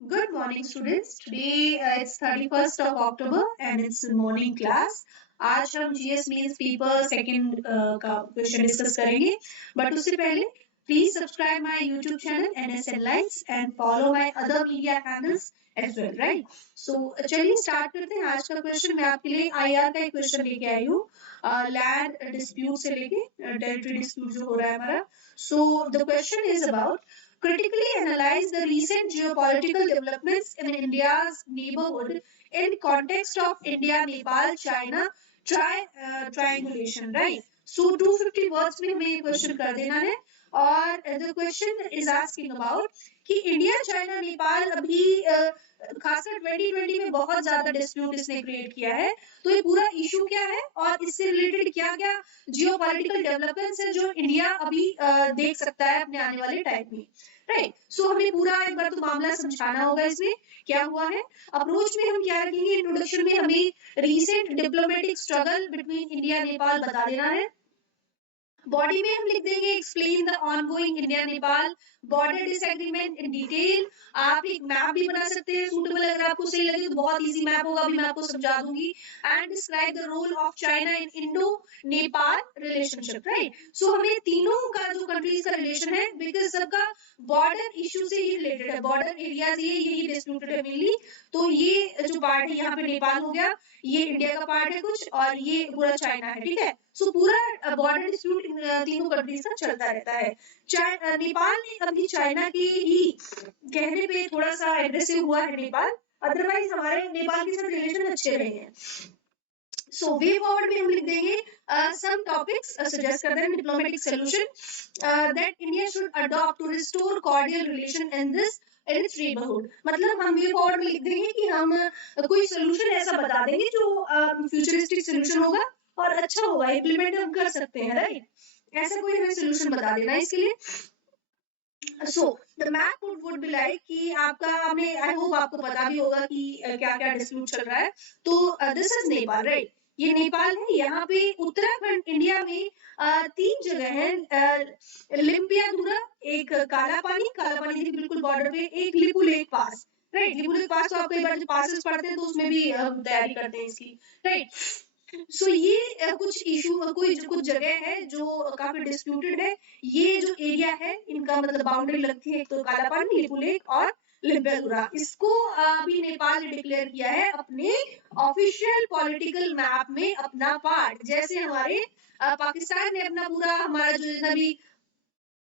Good morning, students. Today it's 31st of October and it's morning class. आज हम GS means people second का question discuss करेंगे. But उससे पहले please subscribe my YouTube channel NSN Lights and follow my other media handles as well, right? So चलिए start करते हैं. आज का क्वेश्चन मैं आपके लिए IR का एक क्वेश्चन लेके आई हूँ. लैंड डिस्प्यूट से लेके टेरिटरी डिस्प्यूट जो हो रहा है हमारा. So the question is about critically analyze the recent geopolitical developments in India's neighborhood in context of India, Nepal, China triangulation, right? So 250 words में हमें ये क्वेश्चन कर देना है और the question is asking about कि इंडिया चाइना नेपाल अभी खासकर 2020 में बहुत ज्यादा डिस्प्यूट इसने क्रिएट किया है. तो ये पूरा इशू क्या है और इससे रिलेटेड क्या क्या जियोपॉलिटिकल डेवलपमेंट्स है जो इंडिया अभी देख सकता है अपने आने वाले टाइम में. राइट. सो हमें पूरा एक बार तो मामला समझाना होगा इसमें क्या हुआ है. अप्रोच में हम क्या रखेंगे, इंट्रोडक्शन में हमें recent diplomatic struggle between India Nepal बता देना है. बॉडी में हम लिख देंगे explain the ongoing India Nepal border disagreement in detail. आप एक मैप भी बना सकते हैं सूटेबल, अगर आपको सही लगे तो बहुत इजी मैप होगा, अभी मैं आपको समझा दूंगी. And describe the role of China in Indo Nepal relationship. Right. So हमें तीनों का जो कंट्रीज का रिलेशन है, बिकॉज सबका बॉर्डर इशू से ही रिलेटेड है, बॉर्डर एरियाज ये यही डिस्प्यूटेड है मेनली. तो ये जो पार्ट है यहाँ पे नेपाल हो गया, ये इंडिया का पार्ट है कुछ और ये पूरा चाइना है. ठीक है. सो पूरा बॉर्डर डिस्प्यूट तीनों कंट्रीज का चलता रहता है. नेपाल ने अभी चाइना की ही कहने पे थोड़ा सा एग्रेसिव हुआ है नेपाल, अदरवाइज हमारे नेपाल के साथ रिलेशन अच्छे रहे हैं. सो वे फॉरवर्ड में हम लिख देंगे some topics suggest करते हैं diplomatic solution that India should adopt to restore cordial relation in this in its neighborhood. मतलब हम वे फॉरवर्ड में लिख देंगे कि हम कोई सोल्यूशन ऐसा बता देंगे जो फ्यूचरिस्टिक सोल्यूशन होगा और अच्छा होगा, इम्प्लीमेंट हम कर सकते हैं. राइट. ऐसा कोई हमें सोल्यूशन बता देना है इसके लिए. So the map would be like कि आपका हमें आई होप आपको पता भी होगा कि क्या क्या डिस्प्यूट चल रहा है. तो दिस इज नेपाल. राइट. ये नेपाल है. यहाँ पे उत्तराखंड इंडिया में तीन जगह है. लिम्पियाधुरा, एक काला पानी थी बिल्कुल बॉर्डर पे, एक लिपू लेक पास. राइट. लिपू लेक पास तो आप कई बार जो पासेस पढ़ते हैं तो उसमें भी हम तैयारी करते हैं इसकी. राइट. सो ये कुछ इशू कुछ जगह है जो काफी डिस्प्यूटेड है. ये जो एरिया है इनका मतलब बाउंड्री लगती है, एक तो काला पानी, लिपू लेक और लिम्पियाधुरा. इसको अभी नेपाल ने डिक्लेयर किया है अपने ऑफिशियल पॉलिटिकल मैप में अपना पार्ट. जैसे हमारे पाकिस्तान ने अपना पूरा हमारा जो जितना भी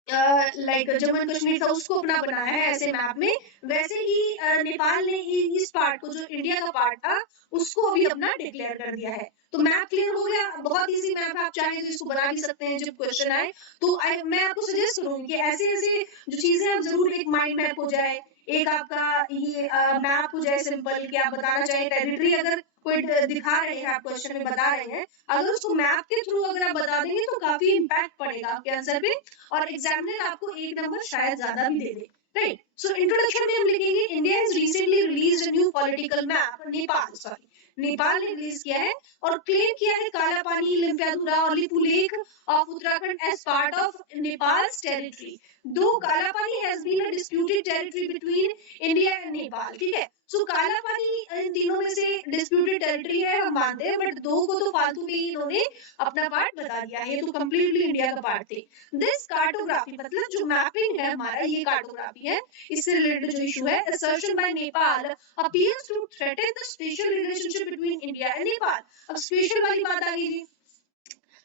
लाइक जम्मू एंड कश्मीर था उसको अपना बनाया है ऐसे मैप में, वैसे ही नेपाल ने इस पार्ट को जो इंडिया का पार्ट था उसको अभी अपना डिक्लेयर कर दिया है. तो मैप क्लियर हो गया. बहुत इजी मैप है, आप चाहें तो इसको बना भी सकते हैं जब क्वेश्चन आए. तो मैं आपको सजेस्ट करूंगी कि ऐसे ऐसे जो चीजें आप जरूर एक माइंड मैप हो जाए, एक आपका ये मैप हो जाए सिंपल कि आप बताना चाहें टेरिटरी अगर कोई दिखा रहे हैं, आप क्वेश्चन में बता रहे हैं, अगर उसको मैप के थ्रू अगर आप बता देंगे तो काफी इम्पैक्ट पड़ेगा आपके आंसर पे और एग्जामिनर आपको एक नंबर शायद ज्यादा भी दे दे. राइट. सो इंट्रोडक्शन में हम लिखेंगे India has recently released a new political map. Nepal ने रिलीज किया है और क्लेम किया है काला पानी, लिम्पियाधुरा और Lipu Lekh of Uttarakhand as part of Nepal's territory. Though Kala Pani has been a disputed territory between India and Nepal. ठीक है. सो काला पानी इन तीनों में से डिस्प्यूटेड टेरिटरी है हम मानते हैं, बट दो को तो फालतू में ही इन्होंने अपना पार्ट बता दिया है, ये तो कंप्लीटली इंडिया का पार्ट थे. दिस कार्टोग्राफी मतलब जो मैपिंग है हमारा, ये कार्टोग्राफी है, इससे रिलेटेड जो इशू है, assertion by Nepal appears to threaten the special relationship between India and Nepal. अब स्पेशल वाली बात आ गई जी.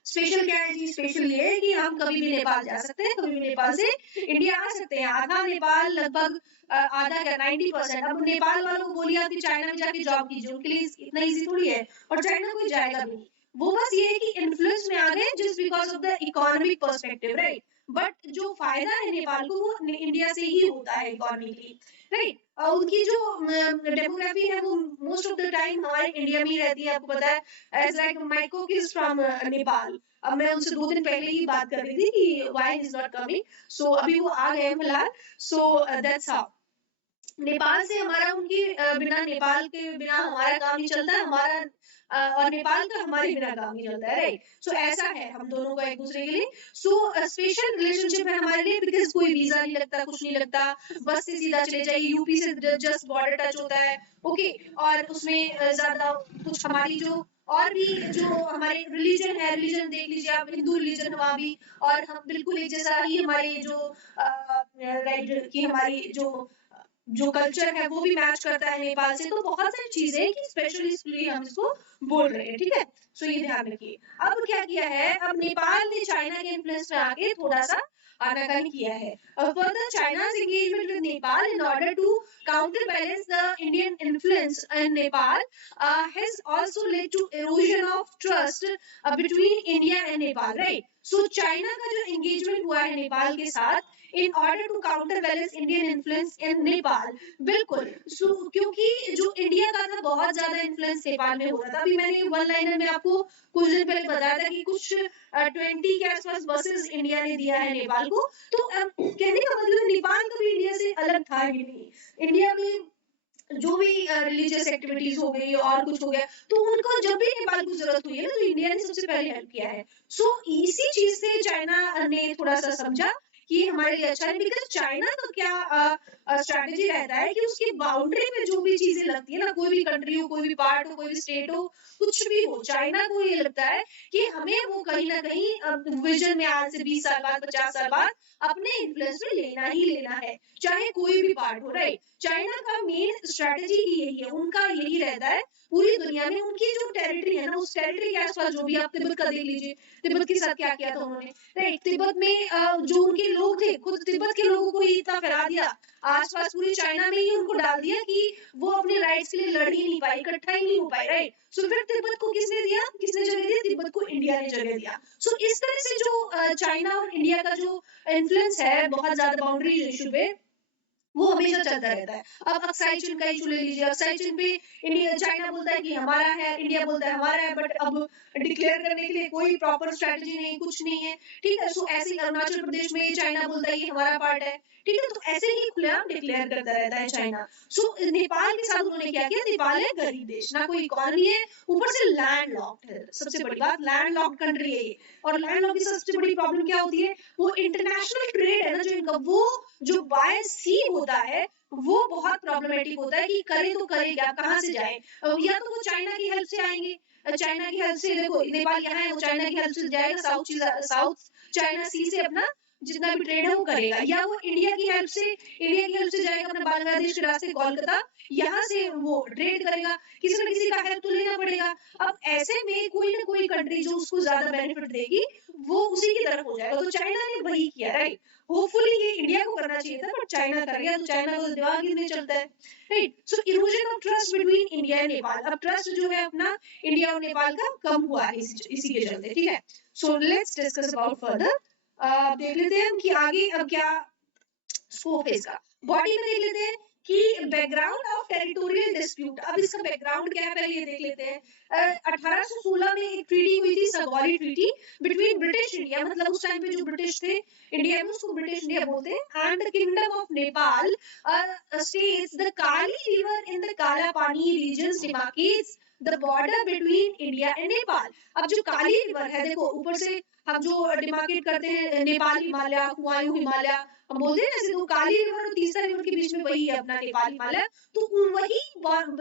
स्पेशल क्या है जी? स्पेशल ये है कि हम कभी भी नेपाल जा सकते हैं, कभी भी नेपाल से इंडिया आ सकते हैं. आधा नेपाल लगभग आधा क्या 90%. अब नेपाल वालों को बोलिए आप चाइना में जाके जॉब कीजिए, उनके लिए इतना इजी थोड़ी है और चाइना कोई जाएगा भी नहीं. वो बस ये है कि इन्फ्लुएंस में आ गए just because of the economic perspective. Right. But जो फायदा है नेपाल को वो इंडिया से ही होता है इकोनॉमिकली. राइट. उनकी जो डेमोग्राफी है वो मोस्ट ऑफ द टाइम हमारे इंडिया में ही रहती है, आपको पता है. As like my cook is from Nepal. अब मैं उनसे 2 दिन पहले ही बात कर रही थी कि व्हाई इज नॉट कमिंग. सो अभी वो आ गए हैं फिलहाल. So that's how. नेपाल से हमारा उनकी बिना नेपाल के बिना हमारा काम नहीं चलता है, हमारा और नेपाल का हमारे बिना काम नहीं चलता है, राइट? सो ऐसा है हम दोनों का एक दूसरे के लिए। सो स्पेशल रिलेशनशिप है हमारे लिए, बिकॉज कोई वीजा नहीं लगता, कुछ नहीं लगता, बस से सीधा चले जाइए, यूपी से जस्ट बॉर्डर टच होता है, ओके। और उसमें ज्यादा कुछ हमारी जो और भी जो हमारे रिलीजन है, रिलीजन देख लीजिए आप, हिंदू रिलीजन है वहाँ भी, और हम बिल्कुल एक जैसा ही हमारे जो राइट की हमारी जो कल्चर है वो भी मैच करता है नेपाल से। तो बहुत सारी चीजें हैं कि स्पेशली इसलिए हम इसको बोल रहे हैं, ठीक है? सो ये ध्यान रखिए। अब क्या किया है, अब नेपाल ने चाइना के इन्फ्लुएंस में आके थोड़ा सा आनाकानी किया है। Further चाइना's engagement with Nepal in order to counterbalance the Indian influence in Nepal has also led to erosion of trust between India and Nepal, right? So China का जो engagement हुआ है नेपाल के साथ in order to counterbalance Indian influence in Nepal, बिल्कुल। क्योंकि जो India का था बहुत ज्यादा इन्फ्लुएंस नेपाल में हो रहा था। अभी मैंने वन लाइनर में आपको कुछ दिन पहले बताया था कि कुछ 20 के आसपास बसेस इंडिया ने दिया है नेपाल को। तो कहने का मतलब नेपाल कभी इंडिया से अलग था ही नहीं। इंडिया में जो भी रिलीजियस एक्टिविटीज हो गई और कुछ हो गया, तो उनको जब भी नेपाल को जरूरत हुई है ना, तो इंडिया ने सबसे पहले हेल्प किया है। सो इसी चीज से चाइना ने थोड़ा सा समझा कि हमारे लिए अच्छा है, बिकॉज चाइना का क्या स्ट्रैटेजी रहता है कि उसकी बाउंड्री में जो भी चीजें लगती है ना, कोई भी कंट्री हो, कोई भी पार्ट हो, कोई भी स्टेट हो, कुछ भी हो, चाइना को ये लगता है कि हमें वो कहीं ना कहीं विजन में आज से 20 साल बाद, 50 साल बाद अपने इन्फ्लुएंस में लेना ही लेना है, चाहे कोई भी पार्ट हो, राइट? चाइना का मेन स्ट्रैटेजी ही यही है, उनका यही रहता है पूरी दुनिया में। उनकी जो टेरिटरी है ना, उस टेरिटरी के आसपास जो भी, आप तिब्बत का देख लीजिए, तिब्बत के साथ क्या किया था उन्होंने, राइट? तिब्बत में जो उनके लोग थे, खुद तिब्बत के लोगों को ही इतना फैला दिया, आसपास पूरी चाइना में ही उनको डाल दिया कि वो अपने राइट्स के लिए लड़ ही नहीं पाए, इकट्ठा ही नहीं हो पाए, राइट? सो फिर तिब्बत को किसने दिया, किसने जगह दिया? तिब्बत को इंडिया ने जगह दिया। सो इस तरह से जो चाइना और इंडिया का जो इन्फ्लुएंस है बहुत ज्यादा बाउंड्री इशू पे, वो हमेशा चलता रहता है। अब अक्साई चीन का इशू ले लीजिए, अक्साई चीन पे इंडिया, चाइना बोलता है कि हमारा है, इंडिया बोलता है हमारा है, बट अब डिक्लेयर करने के लिए कोई प्रॉपर स्ट्रेटजी नहीं, कुछ नहीं है, ठीक है? सो ऐसे ही अरुणाचल प्रदेश में चाइना बोलता है ये हमारा पार्ट है, ठीक है? तो ऐसे ही खुलेआम डिक्लेयर करता रहता है चाइना। सो नेपाल के साथ उन्होंने क्या किया, नेपाल है गरीब देश, ना कोई इकोनॉमी है, ऊपर से लैंड लॉक्ड है, सबसे बड़ी बात लैंड लॉक्ड कंट्री है ये। और लैंड लॉक की सबसे बड़ी प्रॉब्लम क्या होती है, वो इंटरनेशनल ट्रेड है ना जो इनका, वो जो बाय सी होता है वो बहुत प्रॉब्लमेटिक होता है कि करे तो करे क्या, कहाँ से जाए? या तो वो चाइना की हेल्प से आएंगे, चाइना की हेल्प से, देखो नेपाल यहाँ है, वो चाइना की हेल्प से जाएगा साउथ चाइना सी से अपना जितना भी ट्रेड है वो करेगा, या वो इंडिया की हेल्प से जाएगा अपना बांग्लादेश के रास्ते कोलकाता, यहाँ से वो ट्रेड करेगा, किसी न किसी का हेल्प तो लेना पड़ेगा। अब ऐसे में कोई ना कोई कंट्री जो उसको ज्यादा बेनिफिट देगी वो उसी की तरफ हो जाएगा। तो चाइना ने वही किया, राइट? होपफुली ये इंडिया को करना चाहिए था, बट चाइना कर गया, तो चाइना को दिमाग ही नहीं चलता है, right? So erosion of trust between India and Nepal, अब ट्रस्ट जो है अपना इंडिया और नेपाल का कम हुआ है इसी के चलते, ठीक है? So let's discuss about further. देख लेते हैं हम कि आगे अब क्या स्कोप है इसका। बॉडी में देख लेते हैं कि बैकग्राउंड ऑफ टेरिटोरियल डिस्प्यूट, अब इसका बैकग्राउंड क्या है पहले ये देख लेते हैं। 1816 में एक ट्रीटी हुई थी, Sugauli treaty, between British India, मतलब उस टाइम पे जो ब्रिटिश थे इंडिया में, उसको ब्रिटिश इंडिया बोलते हैं, and the kingdom of Nepal states the Kali river in the Kala Pani region demarcates the border between India and Nepal. अब जो काली रिवर है, देखो ऊपर से हम जो डिमार्केट करते हैं, नेपाल हिमालय, हुमायूं हिमालय हम बोलते हैं ना, ऐसे तो काली रिवर और तीसरा रिवर के बीच में वही है अपना नेपाल हिमालय। तो वही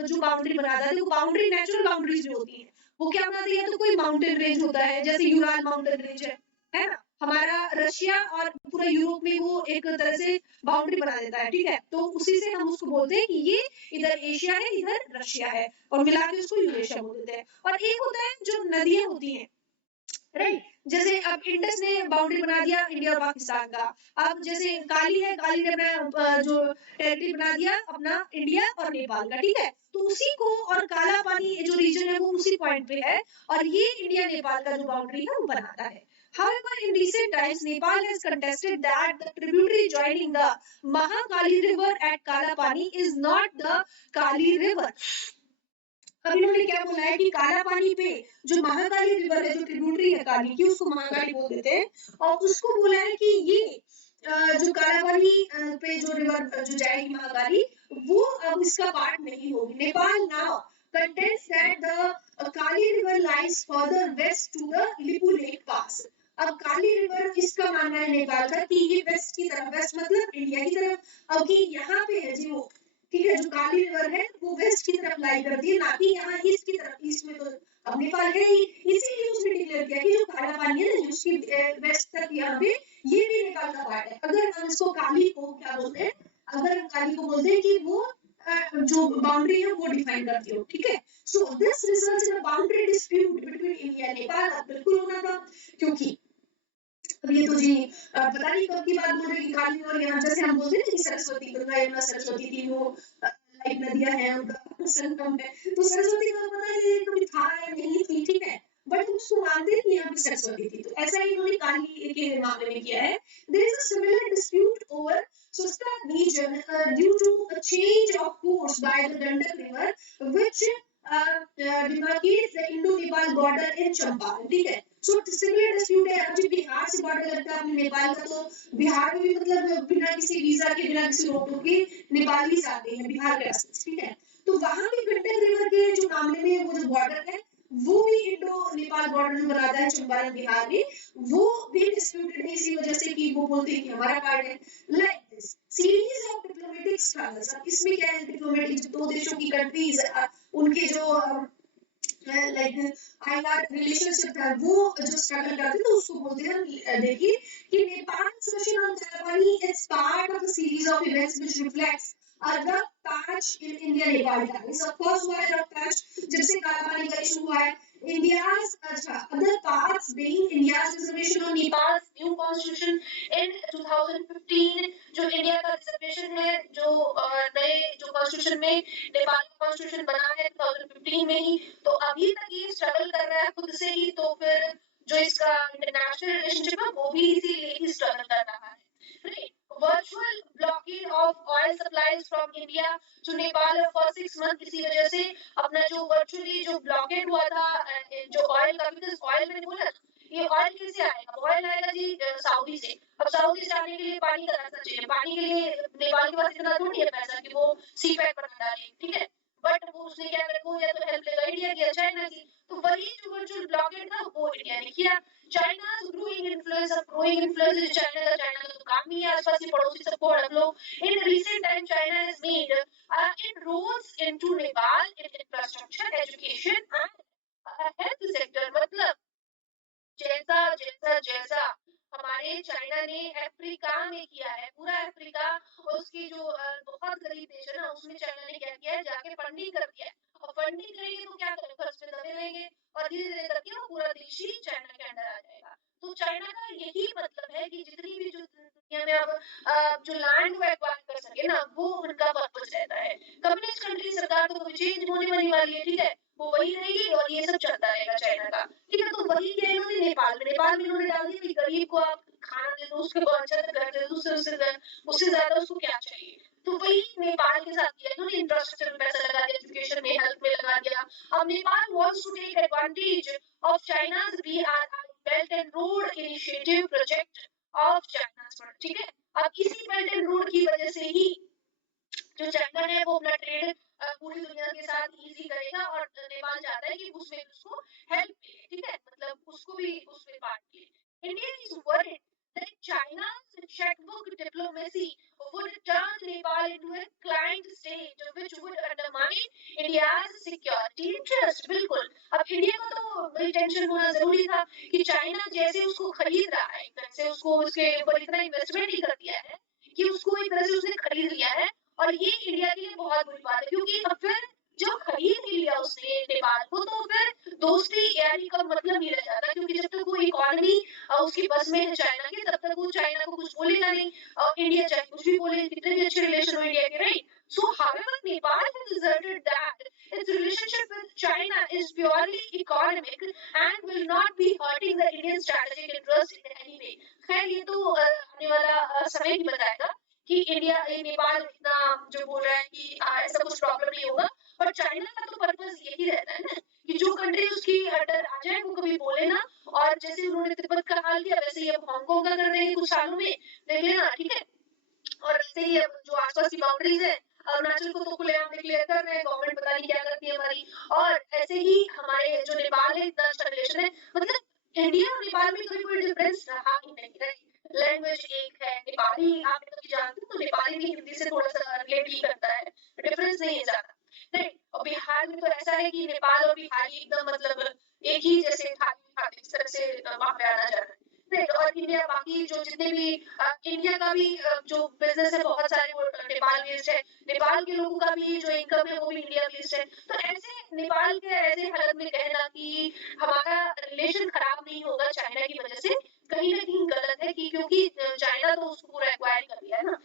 जो बाउंड्री बनाता है, तो बाउंड्री नेचुरल बाउंड्रीज जो होती है वो क्या बनाती है, तो कोई माउंटेन रेंज होता है, जैसे यूराल माउंटेन रेंज है ना, हमारा रशिया और पूरा यूरोप में वो एक तरह से बाउंड्री बना देता है, ठीक है? तो उसी से हम उसको बोलते हैं कि ये इधर एशिया है, इधर रशिया है, और मिला के उसको यूरेशिया बोल देते हैं। और एक होता है जो नदियां होती हैं, राइट? जैसे अब इंडस ने बाउंड्री बना दिया इंडिया और पाकिस्तान का। अब जैसे काली है, काली ने अपना जो टेरिटरी बना दिया अपना इंडिया और नेपाल का, ठीक है? तो उसी को, और काला पानी जो रीजन है वो उसी पॉइंट पे है, और ये इंडिया नेपाल का जो बाउंड्री है वो बनाता है। However, in recent times, Nepal has contested that the tributary joining the Mahakali River at Kalapani is not the Kali River. अब इन्होंने क्या बोला है कि काला पानी पे जो महाकाली रिवर है, जो ट्रिब्यूटरी है काली की, उसको महाकाली बोल देते हैं, और उसको बोला है कि ये जो काला पानी पे जो रिवर जो जाएगी महाकाली, अब इसका पार्ट नहीं होगी। Nepal now contends that the Kali River lies further west to the Lipu Lake Pass. अब काली रिवर, इसका मानना है नेपाल का कि ये वेस्ट की तरफ, वेस्ट मतलब इंडिया की तरफ, अब कि यहाँ पे है जी वो, ठीक है, जो काली रिवर है वो वेस्ट की तरफ लाई करती है, ना कि यहाँ ईस्ट की तरफ। ईस्ट में तो अब नेपाल है ही, इसीलिए उसने डिक्लेयर किया कि जो काला पानी है ना उसकी वेस्ट तक यहाँ पे, ये भी नेपाल का पार्ट है। अगर हम इसको काली को क्या बोलते हैं, अगर हम काली को बोलते हैं कि वो जो बाउंड्री है वो डिफाइन करती हो, ठीक है। So this results in a boundary dispute between India and Nepal. अब बिल्कुल होना था, क्योंकि अब ये तो जी पता नहीं कब की बात बोल रहे कि काली, और यहाँ जैसे हम बोलते हैं कि सरस्वती, गंगा यमुना सरस्वती तीनों लाइक नदियां हैं, उनका संगम है, तो सरस्वती का पता नहीं कभी था या नहीं थी, ठीक है, बट उसको मानते हैं कि यहाँ पे सरस्वती थी। तो ऐसा ही इन्होंने काली के मामले में किया है। There is a similar dispute over Susta region due to a change of course by the Gandak River, which demarcates the Indo-Nepal border in Champaran, ठीक है। सो सिमिलर डिस्प्यूट है। अब जो बिहार से बॉर्डर लगता है अपने नेपाल का, तो बिहार में भी मतलब बिना किसी वीजा के, बिना किसी रोक टोक के नेपालीज आते हैं बिहार के रास्ते, ठीक है। तो वहां भी गंडक रिवर के जो मामले में वो जो बॉर्डर है, वो भी इंडो नेपाल बॉर्डर जो बनाता है चंपारण बिहार में, वो भी डिस्प्यूटेड है इसी वजह से कि वो बोलते हैं कि हमारा पार्ट है। Like this series of diplomatic struggles. अब इसमें क्या है, डिप्लोमेटिक जो दो देशों की कंट्रीज, उनके जो लाइक हाईलाइट रिलेशनशिप है, वो जो स्ट्रगल करते हैं, तो उसको बोलते हैं। देखिए कि Nepal solution on Kalapani is part of a series of events which reflects a rough patch in India Nepal ties. Of course, why rough patch? जब से कालापानी का इशू हुआ है, India's other parts being India's reservation on Nepal's new constitution in 2015, जो India का reservation है, जो नए जो कॉन्स्टिट्यूशन में नेपाल का कॉन्स्टिट्यूशन बना है 2015 में ही, तो अभी तक ये स्ट्रगल कर रहा है खुद से ही। तो फिर जो इसका इंटरनेशनल रिलेशनशिप है वो भी इसीलिए ही स्ट्रगल कर रहा है। Virtual blockade of oil supplies from India to Nepal for 6 months, इसी वजह से अपना जो virtually जो blockade हुआ था जो oil का, because oil मैंने बोला ये oil कैसे आएगा, oil आएगा जी सऊदी से। अब सऊदी से आने के लिए पानी का रास्ता चाहिए, पानी के लिए नेपाल के पास इतना थोड़ी है पैसा कि वो सी पैक बना डाले, ठीक है। बट वो उसने क्या कर, वो या तो हेल्प लेगा इंडिया की, चाइना की, तो वही जो वर्चुअल ब्लॉकेड था वो इंडिया ने किया। चाइना's growing influence, अब growing influence is चाइना का तो काम ही है आसपास के पड़ोसी सबको हड़प लो। In recent time, China has made inroads into Nepal in infrastructure, education and health sector। मतलब जैसा जैसा जैसा हमारे चाइना ने अफ्रीका में किया है, पूरा अफ्रीका और उसकी जो बहुत गरीब देश है ना, उसमें चाइना ने क्या किया है, जाके फंडिंग कर दिया है। और फंडिंग करेंगे तो क्या करेंगे, फर्स्ट में दबे रहेंगे और धीरे धीरे करके वो पूरा देश ही चाइना के अंडर आ जाएगा। तो चाइना का यही मतलब है कि जितनी भी जो दुनिया में अब जो लैंड वो एक्वायर कर सके ना, वो उनका पर्पस रहता है। कम्युनिस्ट कंट्री सरकार तो कोई चेंज होने वाली है, ठीक है, वो वही रहेगी और ये सब चलता रहेगा चाइना का, ठीक है। तो वही किया इन्होंने नेपाल में इन्होंने डाल दिया कि गरीब को आप खाना दे दो, उसको अच्छा से कर दे दो, उससे ज्यादा उसको क्या चाहिए। तो वही नेपाल के साथ किया इन्होंने, इंफ्रास्ट्रक्चर में पैसा लगा दिया, एजुकेशन में, हेल्थ में लगा दिया। अब Nepal wants to take advantage of चाइना's BRI belt and road initiative project of China, ठीक है। अब इसी बेल्ट एंड रोड की वजह से ही जो चाइना है वो अपना ट्रेड पूरी दुनिया के साथ इजी करेगा, और नेपाल चाहता है कि उसमें उसको हेल्प मिले, ठीक है, मतलब उसको भी उसमें पार्ट मिले। India is worried that China's checkbook diplomacy would turn Nepal into a client state which would undermine India's security interest। बिल्कुल, अब इंडिया को तो बड़ी टेंशन होना जरूरी था कि चाइना जैसे उसको खरीद रहा है, एक तरह से उसको उसके ऊपर इतना इन्वेस्टमेंट ही कर दिया है कि उसको एक तरह से उसने खरीद लिया है, और ये इंडिया के लिए बहुत बुरी बात है, क्योंकि अब फिर जब खरीद ही लिया उसने नेपाल को, तो फिर दोस्ती यारी का मतलब नहीं रह जाता, क्योंकि जब तक वो इकोनॉमी उसकी बस में है चाइना की, तब तक वो चाइना को कुछ बोलेगा नहीं, और इंडिया चाहे कुछ भी बोले, कितने भी अच्छे रिलेशन हो इंडिया के, right. So however, Nepal has asserted that its relationship with China is purely economic and will not be hurting the Indian strategic interest in any way। खैर ये तो आने वाला समय ही बताएगा कि इंडिया नेपाल इतना जो बोल रहा है कि ऐसा कुछ प्रॉब्लम नहीं होगा, पर चाइना का तो पर्पस यही रहता है ना कि जो कंट्री उसकी अंडर आ जाए वो कभी बोले ना, और जैसे उन्होंने तिब्बत का हाल किया वैसे ही अब हांगकांग का कर रहे हैं कुछ सालों में, देख लेना, ठीक है। और ऐसे ही अब जो आसपास की बाउंड्रीज है, अरुणाचल को तो खुलेआम डिक्लेयर कर रहे हैं, गवर्नमेंट पता नहीं क्या करती है हमारी। और ऐसे ही हमारे जो नेपाल है इतना अच्छा रिलेशन है, मतलब इंडिया और नेपाल में कभी कोई डिफरेंस रहा ही नहीं, राइट। लैंग्वेज एक है, नेपाली आप कभी जानते हो तो नेपाली भी हिंदी से थोड़ा सा रिलेट ही करता है, डिफरेंस नहीं है ज्यादा, राइट। और बिहार में तो ऐसा है कि नेपाल और बिहारी एकदम मतलब एक ही जैसे थाली खाते इस तरह से वहां पे आना जाना है, राइट। और इंडिया बाकी जो जितने भी इंडिया का भी जो बिजनेस है बहुत सारे वो नेपाल बेस्ड है, नेपाल के लोगों का भी जो इनकम है वो भी इंडिया बेस्ड है। तो ऐसे नेपाल के ऐसे हालत में कहना कि हमारा रिलेशन खराब नहीं होगा चाइना की वजह से, कहीं ना कहीं गलत है कि क्योंकि चाइना तो उसको पूरा एक्वायर कर लिया है ना।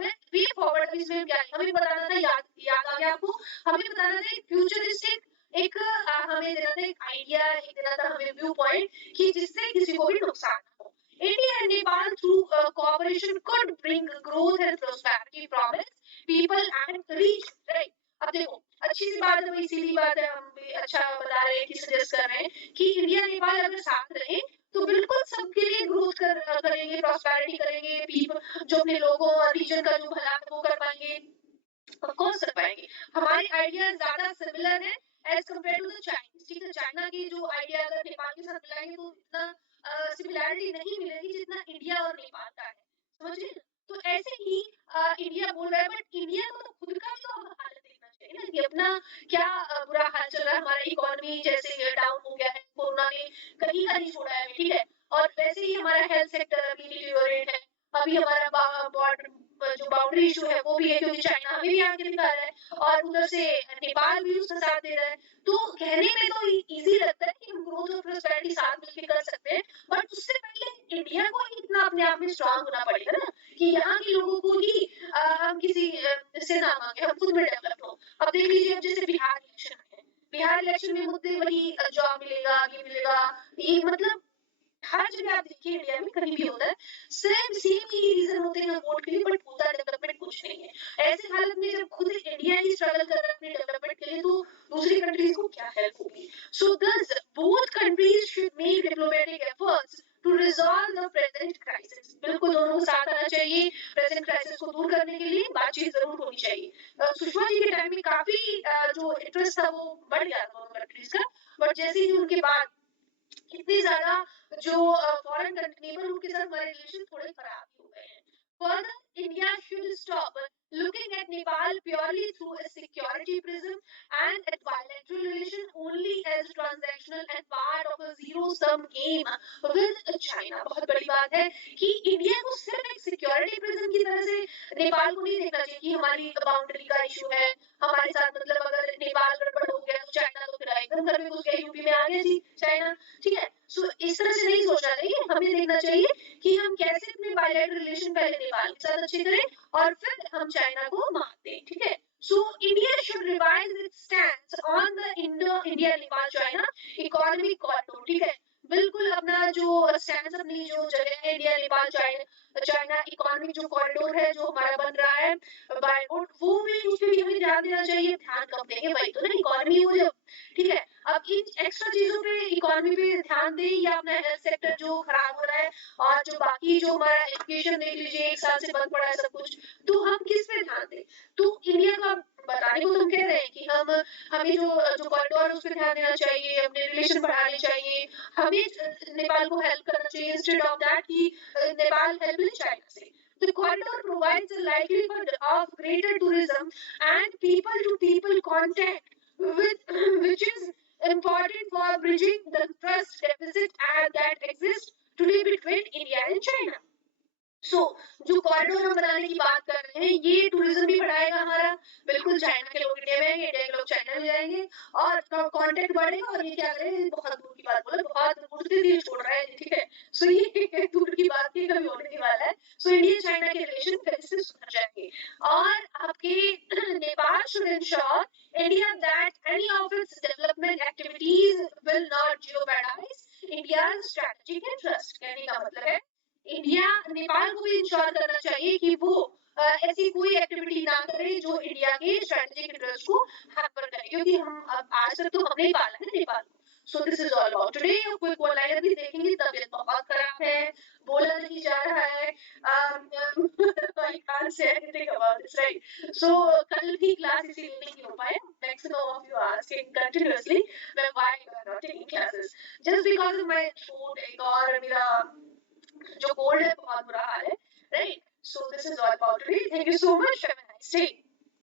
वे फॉरवर्ड इसमें क्या है, हमें बताना था, याद याद आ गया आपको, हमें बताना था एक फ्यूचरिस्टिक एक हमें देना था एक आइडिया, एक देना था हमें व्यू पॉइंट कि जिससे किसी को भी नुकसान ना हो। India and Nepal through cooperation could bring growth and prosperity, promise people and reach, right। अब देखो अच्छी सी बात है, वही सीधी बात है, हम भी अच्छा बता रहे हैं कि सजेस्ट कर रहे हैं कि इंडिया नेपाल अगर साथ रहे तो बिल्कुल सबके लिए ग्रोथ करेंगे, प्रॉस्पेरिटी करेंगे, पीपल जो अपने लोगों और रीजन का जो भला है वो कर पाएंगे, कौन कर पाएंगे। हमारे आइडियाज ज्यादा सिमिलर है as compare to the Chinese, ठीक है। चाइना की जो आइडिया अगर नेपाल के साथ मिलाएंगे तो इतना सिमिलैरिटी नहीं मिलेगी जितना इंडिया और नेपाल का है, समझिए ना। तो ऐसे ही इंडिया बोल रहा है, बट इंडिया को तो खुद का भी तो हालत देखना चाहिए ना कि अपना क्या बुरा हाल चल रहा है, हमारा इकोनॉमी जैसे डाउन हो गया है, कोरोना ने कहीं का नहीं छोड़ा है, ठीक है। और वैसे ही हमारा हेल्थ सेक्टर अभी डिटीरियोरेट है, अभी हमारा बॉर्डर जो बाउंड्री इशू है वो भी है क्योंकि चाइना हमें भी आगे दिखा रहा है और उधर से नेपाल भी उसका साथ दे रहा है। तो कहने में तो इजी लगता है कि हम ग्रोथ और प्रोस्पेरिटी साथ मिलकर कर सकते हैं, बट उससे पहले इंडिया को इतना अपने आप में स्ट्रांग होना पड़ेगा ना कि यहाँ के लोगों को ही हम किसी से ना मांगे, हम खुद में डेवलप हो। अब देख लीजिए, अब जैसे बिहार इलेक्शन है, बिहार इलेक्शन में मुद्दे वही जॉब मिलेगा, ये मिलेगा, ये मतलब हर जगह आप देखिए इंडिया में कहीं भी होता है, सेम ही रीजन होते हैं वोट के लिए, बट होता डेवलपमेंट कुछ नहीं है। ऐसी हालत में जब खुद इंडिया ही स्ट्रगल कर रहा है अपने डेवलपमेंट के लिए तो दूसरी कंट्रीज को क्या हेल्प होगी। So this both countries should make diplomatic efforts to resolve the present crisis. बिल्कुल दोनों को साथ आना चाहिए, प्रेजेंट क्राइसिस को दूर करने के लिए बातचीत जरूर होनी चाहिए। सुषमा जी के टाइम में काफी जो इंटरेस्ट था वो बढ़ गया था दोनों कंट्रीज का, बट जैसे ही उनके बाद इतनी ज्यादा जो फॉरेन नेबर उनके साथ हमारे रिलेशन थोड़े खराब हो गए हैं। Further, India should stop looking at Nepal purely through a security prism and at bilateral relation only as transactional and part of a zero-sum game with China। बहुत बड़ी बात है कि इंडिया को सिर्फ एक सिक्योरिटी प्रिज्म की तरह से नेपाल को नहीं देखना चाहिए कि हमारी बाउंड्री का इशू है हमारे साथ, मतलब अगर नेपाल गड़बड़ हो गया तो चाइना तो फिर एकदम घर में घुस गया, यूपी में आ गया जी चाइना, ठीक है। सो इस तरह से नहीं सोचना चाहिए, हमें देखना चाहिए कि हम कैसे अपने बायलैटरल रिलेशन पहले नेपाल के साथ अच्छे करें और फिर हम चाइना को मात दें, ठीक है। So India should revise its stance on the India Nepal China economic corridor, ठीक है। बिल्कुल अपना जो स्टैंड, अपनी जो जगह है इंडिया नेपाल चाइना इकोनॉमिक जो कॉरिडोर है जो हमारा बन रहा है बाय रोड, वो भी उस पर भी हमें ध्यान देना चाहिए। ध्यान कब देंगे, वही तो ना इकोनॉमी हो जब, ठीक है। अब इन एक्स्ट्रा चीजों पे इकोनॉमी पे ध्यान दें या अपना हेल्थ सेक्टर जो खराब हो रहा है और जो बाकी जो हमारा एजुकेशन देख लीजिए 1 साल से बंद पड़ा है सब कुछ, तो हम किस पे ध्यान दें। तो इंडिया का बताने को तुम कह रहे हैं कि हमें जो कॉरिडोर है उस पर ध्यान देना चाहिए, अपने रिलेशन बढ़ाने चाहिए, हमें नेपाल को हेल्प करना चाहिए इंस्टेड ऑफ दैट कि नेपाल हेल्प ले चाइना से। The corridor provides a livelihood of greater tourism and people-to-people contact, which is important for bridging the trust deficit that exists today between India and China. जो corridor हम बनाने की बात कर रहे हैं ये टूरिज्म भी बढ़ाएगा हमारा, बिल्कुल चाइना के लोग इंडिया में आएंगे, इंडिया के लोग चाइना में जाएंगे और कांटेक्ट बढ़ेगा। और ये क्या करें, बहुत दूर की बात बोले, बहुत उड़ते दिल छोड़ रहा है, ठीक है। सो ये दूर की बात ही कभी होने वाला है। सो इंडिया चाइना के रिलेशन फिर से सुधर जाएंगे और आपके Nepal should ensure India that any of its development activities will not jeopardize India's strategic interest. कहने का मतलब है इंडिया नेपाल को भी इंश्योर करना चाहिए कि वो ऐसी कोई एक्टिविटी ना करे जो इंडिया के स्ट्रेटेजिक इंटरेस्ट को हैम्पर करे, क्योंकि हम अब आज तक तो हमने ही पाला है नेपाल को। So this is all about today. Quick one liner भी देखेंगे, तबीयत बहुत खराब है, बोला नहीं जा रहा है, I can't say anything about this, right? So कल भी क्लास इसीलिए नहीं हो पाया. Maximum of you are asking continuously why you are not taking classes. Just because of my throat एक और मेरा जो कोल्ड है बहुत बुरा हाल है, right? So this is all about today. Thank you so much. Have a nice day.